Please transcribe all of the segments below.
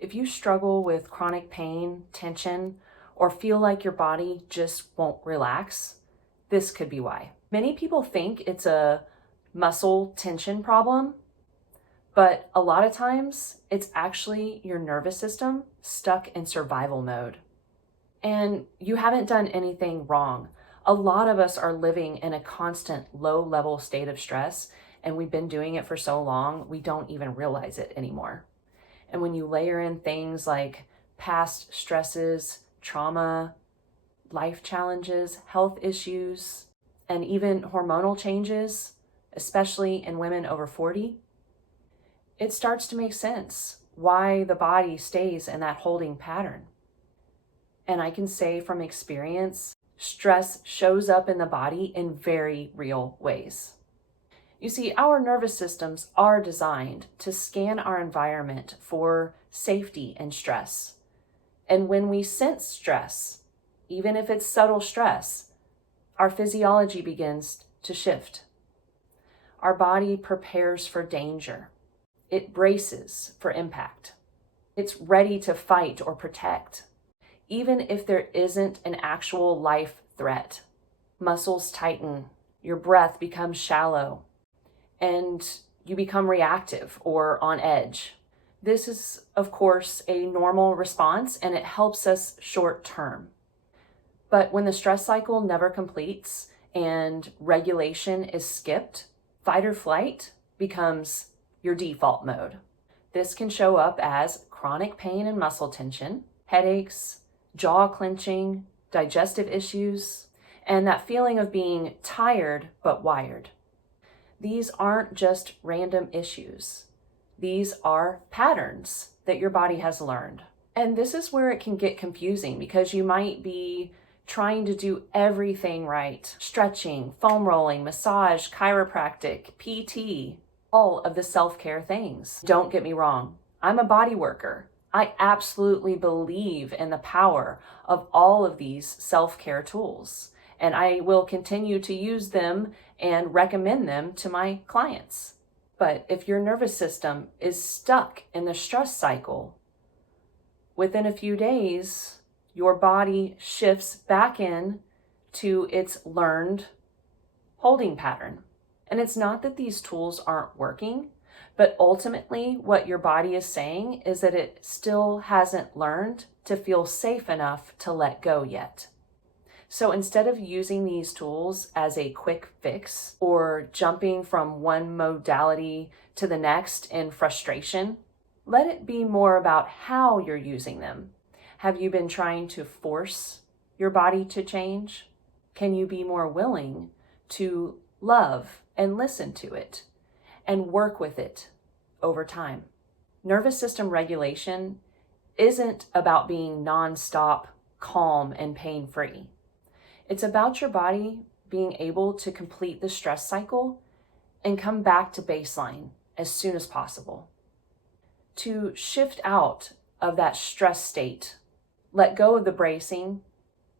If you struggle with chronic pain, tension, or feel like your body just won't relax, this could be why. Many people think it's a muscle tension problem, but a lot of times it's actually your nervous system stuck in survival mode. And you haven't done anything wrong. A lot of us are living in a constant low-level state of stress, and we've been doing it for so long, we don't even realize it anymore. And when you layer in things like past stresses, trauma, life challenges, health issues, and even hormonal changes, especially in women over 40, it starts to make sense why the body stays in that holding pattern. And I can say from experience, stress shows up in the body in very real ways. You see, our nervous systems are designed to scan our environment for safety and stress. And when we sense stress, even if it's subtle stress, our physiology begins to shift. Our body prepares for danger. It braces for impact. It's ready to fight or protect, even if there isn't an actual life threat. Muscles tighten, your breath becomes shallow, and you become reactive or on edge. This is, of course, a normal response, and it helps us short term. But when the stress cycle never completes and regulation is skipped, fight or flight becomes your default mode. This can show up as chronic pain and muscle tension, headaches, jaw clenching, digestive issues, and that feeling of being tired but wired. These aren't just random issues. These are patterns that your body has learned. And this is where it can get confusing because you might be trying to do everything right. Stretching, foam rolling, massage, chiropractic, PT, all of the self-care things. Don't get me wrong, I'm a body worker. I absolutely believe in the power of all of these self-care tools, and I will continue to use them and recommend them to my clients. But if your nervous system is stuck in the stress cycle, within a few days, your body shifts back in to its learned holding pattern. And it's not that these tools aren't working, but ultimately what your body is saying is that it still hasn't learned to feel safe enough to let go yet. So instead of using these tools as a quick fix or jumping from one modality to the next in frustration, let it be more about how you're using them. Have you been trying to force your body to change? Can you be more willing to love and listen to it and work with it over time? Nervous system regulation isn't about being nonstop calm and pain-free. It's about your body being able to complete the stress cycle and come back to baseline as soon as possible. To shift out of that stress state, let go of the bracing,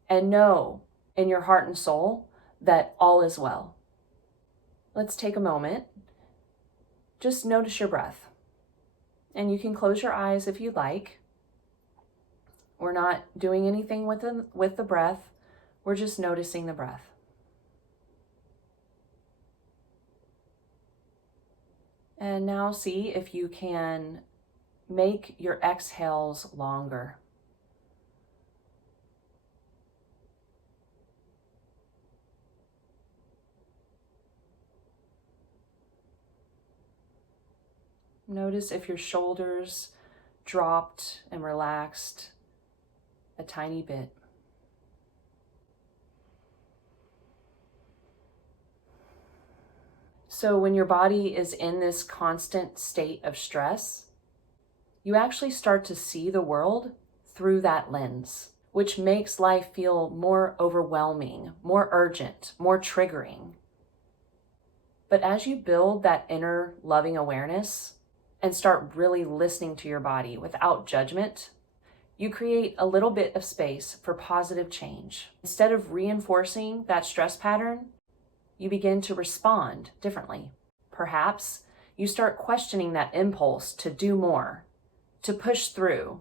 and know in your heart and soul that all is well. Let's take a moment. Just notice your breath. And you can close your eyes if you like. We're not doing anything with the breath. We're just noticing the breath. And now see if you can make your exhales longer. Notice if your shoulders dropped and relaxed a tiny bit. So when your body is in this constant state of stress, you actually start to see the world through that lens, which makes life feel more overwhelming, more urgent, more triggering. But as you build that inner loving awareness and start really listening to your body without judgment, you create a little bit of space for positive change. Instead of reinforcing that stress pattern, you begin to respond differently. Perhaps you start questioning that impulse to do more, to push through,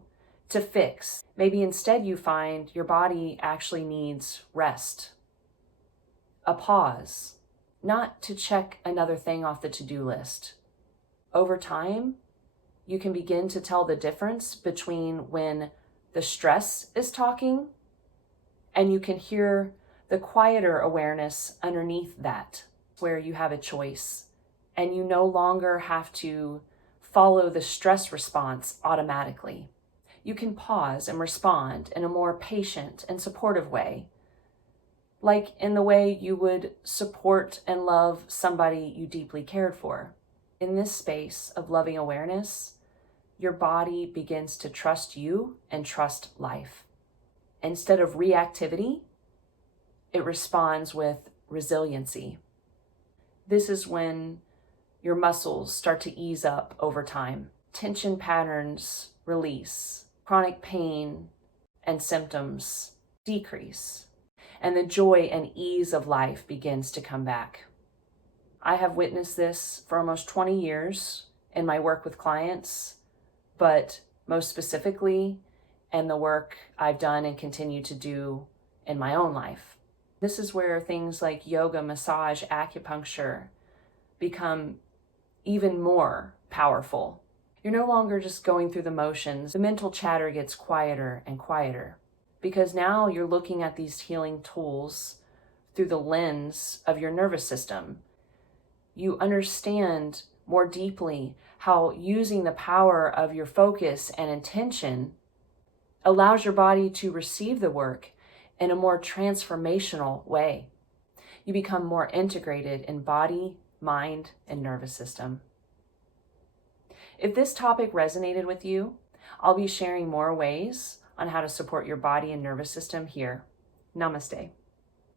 to fix. Maybe instead you find your body actually needs rest, a pause, not to check another thing off the to-do list. Over time, you can begin to tell the difference between when the stress is talking and you can hear the quieter awareness underneath that, where you have a choice and you no longer have to follow the stress response automatically. You can pause and respond in a more patient and supportive way, like in the way you would support and love somebody you deeply cared for. In this space of loving awareness, your body begins to trust you and trust life. Instead of reactivity, it responds with resiliency. This is when your muscles start to ease up over time. Tension patterns release, chronic pain and symptoms decrease, and the joy and ease of life begins to come back. I have witnessed this for almost 20 years in my work with clients, but most specifically in the work I've done and continue to do in my own life. This is where things like yoga, massage, acupuncture become even more powerful. You're no longer just going through the motions. The mental chatter gets quieter and quieter because now you're looking at these healing tools through the lens of your nervous system. You understand more deeply how using the power of your focus and intention allows your body to receive the work in a more transformational way. You become more integrated in body, mind, and nervous system. If this topic resonated with you, I'll be sharing more ways on how to support your body and nervous system here. Namaste.